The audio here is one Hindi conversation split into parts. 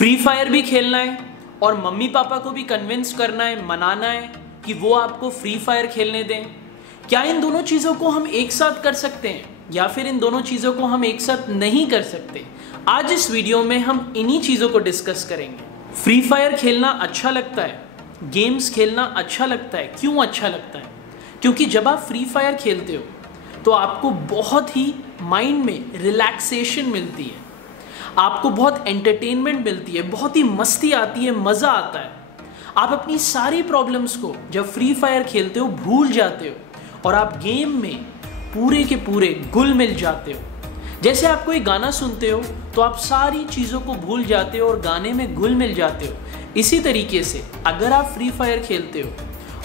फ्री फायर भी खेलना है और मम्मी पापा को भी कन्विंस करना है, मनाना है कि वो आपको फ्री फायर खेलने दें। क्या इन दोनों चीज़ों को हम एक साथ कर सकते हैं या फिर इन दोनों चीज़ों को हम एक साथ नहीं कर सकते? आज इस वीडियो में हम इन्हीं चीज़ों को डिस्कस करेंगे। फ्री फायर खेलना अच्छा लगता है, गेम्स खेलना अच्छा लगता है। क्यों अच्छा लगता है? क्योंकि जब आप फ्री फायर खेलते हो तो आपको बहुत ही माइंड में रिलैक्सेशन मिलती है, आपको बहुत एंटरटेनमेंट मिलती है, बहुत ही मस्ती आती है, मज़ा आता है। आप अपनी सारी प्रॉब्लम्स को जब फ्री फायर खेलते हो भूल जाते हो और आप गेम में पूरे के पूरे घुल मिल जाते हो। जैसे आप कोई गाना सुनते हो तो आप सारी चीज़ों को भूल जाते हो और गाने में घुल मिल जाते हो। इसी तरीके से अगर आप फ्री फायर खेलते हो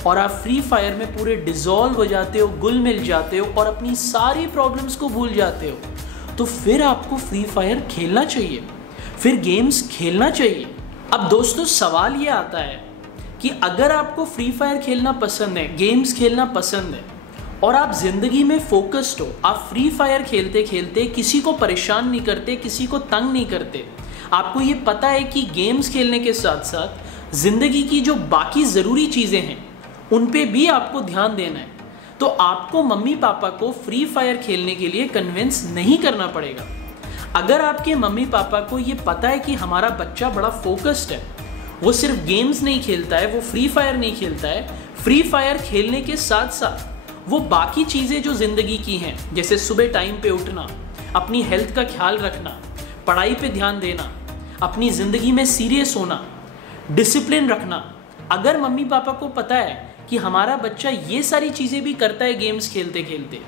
और आप फ्री फायर में पूरे डिज़ोल्व हो जाते हो, घुल मिल जाते हो और अपनी सारी प्रॉब्लम्स को भूल जाते हो, तो फिर आपको फ्री फायर खेलना चाहिए, फिर गेम्स खेलना चाहिए। अब दोस्तों सवाल ये आता है कि अगर आपको फ्री फायर खेलना पसंद है, गेम्स खेलना पसंद है और आप ज़िंदगी में फोकस्ड हो, आप फ्री फायर खेलते खेलते किसी को परेशान नहीं करते, किसी को तंग नहीं करते, आपको ये पता है कि गेम्स खेलने के साथ साथ ज़िंदगी की जो बाकी ज़रूरी चीज़ें हैं उन पे भी आपको ध्यान देना है, तो आपको मम्मी पापा को फ्री फायर खेलने के लिए कन्विंस नहीं करना पड़ेगा। अगर आपके मम्मी पापा को ये पता है कि हमारा बच्चा बड़ा फोकस्ड है, वो सिर्फ गेम्स नहीं खेलता है, वो फ्री फायर नहीं खेलता है, फ्री फायर खेलने के साथ साथ वो बाकी चीज़ें जो ज़िंदगी की हैं, जैसे सुबह टाइम पे उठना, अपनी हेल्थ का ख्याल रखना, पढ़ाई पे ध्यान देना, अपनी ज़िंदगी में सीरियस होना, डिसिप्लिन रखना, अगर मम्मी पापा को पता है कि हमारा बच्चा ये सारी चीज़ें भी करता है गेम्स खेलते खेलते,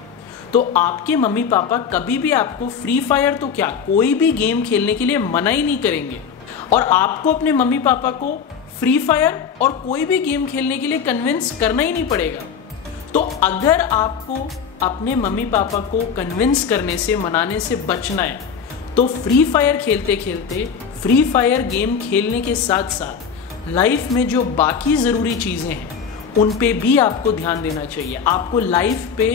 तो आपके मम्मी पापा कभी भी आपको फ्री फायर तो क्या कोई भी गेम खेलने के लिए मना ही नहीं करेंगे और आपको अपने मम्मी पापा को फ्री फायर और कोई भी गेम खेलने के लिए कन्विंस करना ही नहीं पड़ेगा। तो अगर आपको अपने मम्मी पापा को कन्विंस करने से, मनाने से बचना है, तो फ्री फायर खेलते खेलते, फ्री फायर गेम खेलने के साथ साथ लाइफ में जो बाकी ज़रूरी चीज़ें हैं उन पे भी आपको ध्यान देना चाहिए। आपको लाइफ पे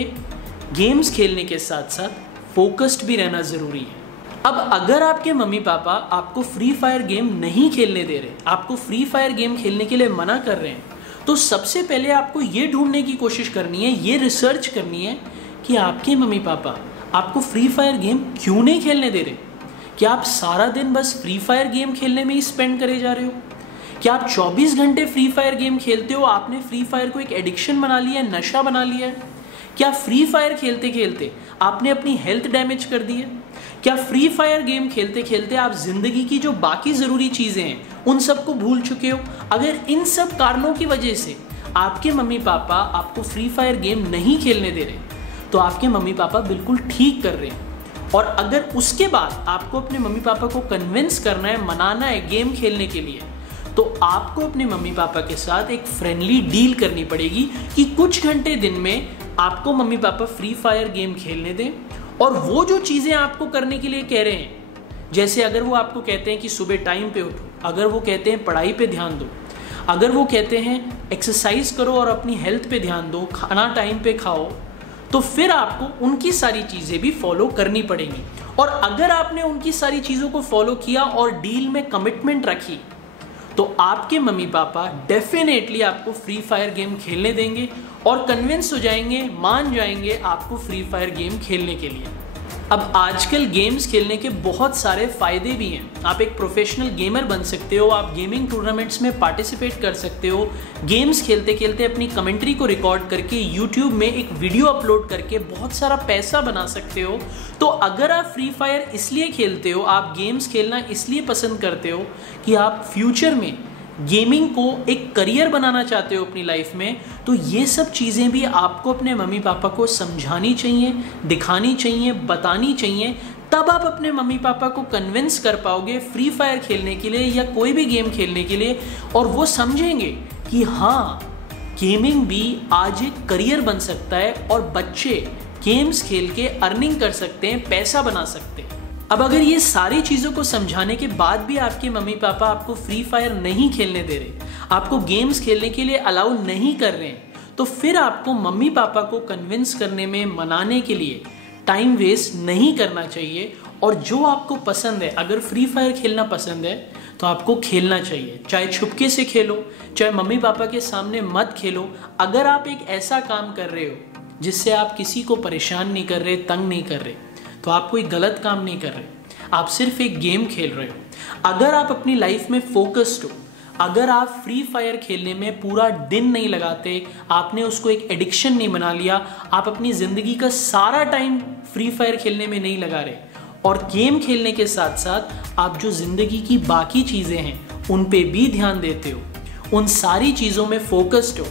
गेम्स खेलने के साथ साथ फोकस्ड भी रहना ज़रूरी है। अब अगर आपके मम्मी पापा आपको फ्री फायर गेम नहीं खेलने दे रहे, आपको फ्री फायर गेम खेलने के लिए मना कर रहे हैं, तो सबसे पहले आपको ये ढूंढने की कोशिश करनी है, ये रिसर्च करनी है कि आपके मम्मी पापा आपको फ्री फायर गेम क्यों नहीं खेलने दे रहे। क्या आप सारा दिन बस फ्री फायर गेम खेलने में ही स्पेंड करे जा रहे हो? क्या आप 24 घंटे फ्री फायर गेम खेलते हो? आपने फ्री फायर को एक एडिक्शन बना लिया है, नशा बना लिया है? क्या फ्री फायर खेलते खेलते आपने अपनी हेल्थ डैमेज कर दी है? क्या फ्री फायर गेम खेलते खेलते आप जिंदगी की जो बाकी ज़रूरी चीज़ें हैं उन सबको भूल चुके हो? अगर इन सब कारणों की वजह से आपके मम्मी पापा आपको फ्री फायर गेम नहीं खेलने दे रहे, तो आपके मम्मी पापा बिल्कुल ठीक कर रहे हैं। और अगर उसके बाद आपको अपने मम्मी पापा को कन्विंस करना है, मनाना है गेम खेलने के लिए, तो आपको अपने मम्मी पापा के साथ एक फ्रेंडली डील करनी पड़ेगी कि कुछ घंटे दिन में आपको mummy papa free fire game खेलने दें और वो जो चीज़ें आपको करने के लिए कह रहे हैं, जैसे अगर वो आपको कहते हैं कि सुबह टाइम पे उठो, अगर वो कहते हैं पढ़ाई पे ध्यान दो, अगर वो कहते हैं एक्सरसाइज करो और अपनी हेल्थ पे ध्यान दो, खाना टाइम पे खाओ, तो फिर आपको उनकी सारी चीज़ें भी फॉलो करनी पड़ेंगी। और अगर आपने उनकी सारी चीज़ों को फॉलो किया और डील में कमिटमेंट रखी, तो आपके मम्मी पापा डेफिनेटली आपको फ्री फायर गेम खेलने देंगे और कन्विंस हो जाएंगे, मान जाएंगे आपको फ्री फायर गेम खेलने के लिए। अब आजकल गेम्स खेलने के बहुत सारे फ़ायदे भी हैं। आप एक प्रोफेशनल गेमर बन सकते हो, आप गेमिंग टूर्नामेंट्स में पार्टिसिपेट कर सकते हो, गेम्स खेलते खेलते अपनी कमेंट्री को रिकॉर्ड करके यूट्यूब में एक वीडियो अपलोड करके बहुत सारा पैसा बना सकते हो। तो अगर आप फ्री फायर इसलिए खेलते हो, आप गेम्स खेलना इसलिए पसंद करते हो कि आप फ्यूचर में गेमिंग को एक करियर बनाना चाहते हो अपनी लाइफ में, तो ये सब चीज़ें भी आपको अपने मम्मी पापा को समझानी चाहिए, दिखानी चाहिए, बतानी चाहिए। तब आप अपने मम्मी पापा को कन्विंस कर पाओगे फ्री फायर खेलने के लिए या कोई भी गेम खेलने के लिए, और वो समझेंगे कि हाँ, गेमिंग भी आज एक करियर बन सकता है और बच्चे गेम्स खेल के अर्निंग कर सकते हैं, पैसा बना सकते हैं। अब अगर ये सारी चीज़ों को समझाने के बाद भी आपके मम्मी पापा आपको फ्री फायर नहीं खेलने दे रहे, आपको गेम्स खेलने के लिए अलाउ नहीं कर रहे हैं, तो फिर आपको मम्मी पापा को कन्विंस करने में, मनाने के लिए टाइम वेस्ट नहीं करना चाहिए। और जो आपको पसंद है, अगर फ्री फायर खेलना पसंद है तो आपको खेलना चाहिए, चाहे छुपके से खेलो, चाहे मम्मी पापा के सामने मत खेलो। अगर आप एक ऐसा काम कर रहे हो जिससे आप किसी को परेशान नहीं कर रहे, तंग नहीं कर रहे, तो आप कोई गलत काम नहीं कर रहे, आप सिर्फ एक गेम खेल रहे हो। अगर आप अपनी लाइफ में फोकस्ड हो, अगर आप फ्री फायर खेलने में पूरा दिन नहीं लगाते, आपने उसको एक एडिक्शन नहीं बना लिया, आप अपनी ज़िंदगी का सारा टाइम फ्री फायर खेलने में नहीं लगा रहे और गेम खेलने के साथ साथ आप जो ज़िंदगी की बाकी चीज़ें हैं उन पे भी ध्यान देते हो, उन सारी चीज़ों में फोकस्ड हो,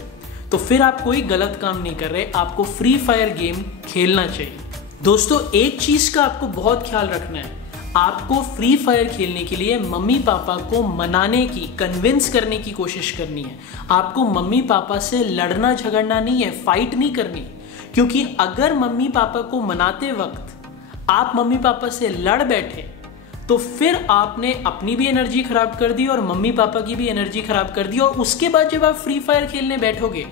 तो फिर आप कोई गलत काम नहीं कर रहे, आपको फ्री फायर गेम खेलना चाहिए। दोस्तों, एक चीज़ का आपको बहुत ख्याल रखना है, आपको फ्री फायर खेलने के लिए मम्मी पापा को मनाने की, कन्विंस करने की कोशिश करनी है। आपको मम्मी पापा से लड़ना झगड़ना नहीं है, फाइट नहीं करनी, क्योंकि अगर मम्मी पापा को मनाते वक्त आप मम्मी पापा से लड़ बैठे तो फिर आपने अपनी भी एनर्जी खराब कर दी और मम्मी पापा की भी एनर्जी खराब कर दी, और उसके बाद जब आप फ्री फायर खेलने बैठोगे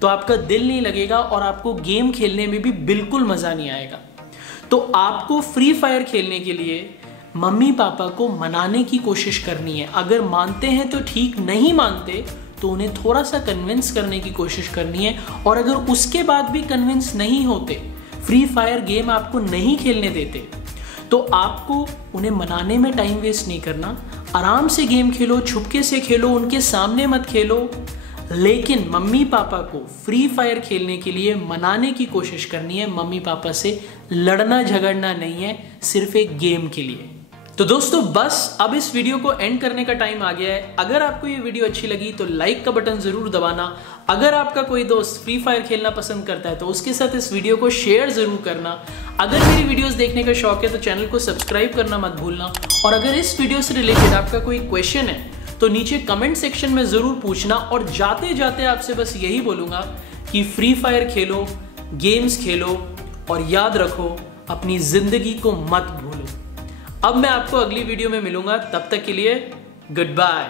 तो आपका दिल नहीं लगेगा और आपको गेम खेलने में भी बिल्कुल मज़ा नहीं आएगा। तो आपको फ्री फायर खेलने के लिए मम्मी पापा को मनाने की कोशिश करनी है। अगर मानते हैं तो ठीक, नहीं मानते तो उन्हें थोड़ा सा कन्विंस करने की कोशिश करनी है। और अगर उसके बाद भी कन्विंस नहीं होते, फ्री फायर गेम आपको नहीं खेलने देते, तो आपको उन्हें मनाने में टाइम वेस्ट नहीं करना, आराम से गेम खेलो, छुपके से खेलो, उनके सामने मत खेलो, लेकिन मम्मी पापा को फ्री फायर खेलने के लिए मनाने की कोशिश करनी है। मम्मी पापा से लड़ना झगड़ना नहीं है, सिर्फ एक गेम के लिए। तो दोस्तों, बस अब इस वीडियो को एंड करने का टाइम आ गया है। अगर आपको ये वीडियो अच्छी लगी तो लाइक का बटन जरूर दबाना। अगर आपका कोई दोस्त फ्री फायर खेलना पसंद करता है तो उसके साथ इस वीडियो को शेयर जरूर करना। अगर मेरी वीडियोस देखने का शौक है तो चैनल को सब्सक्राइब करना मत भूलना। और अगर इस वीडियो से रिलेटेड आपका कोई क्वेश्चन है तो नीचे कमेंट सेक्शन में जरूर पूछना। और जाते जाते आपसे बस यही बोलूँगा कि फ्री फायर खेलो, गेम्स खेलो, और याद रखो, अपनी ज़िंदगी को मत भूलो। अब मैं आपको अगली वीडियो में मिलूंगा, तब तक के लिए गुड बाय।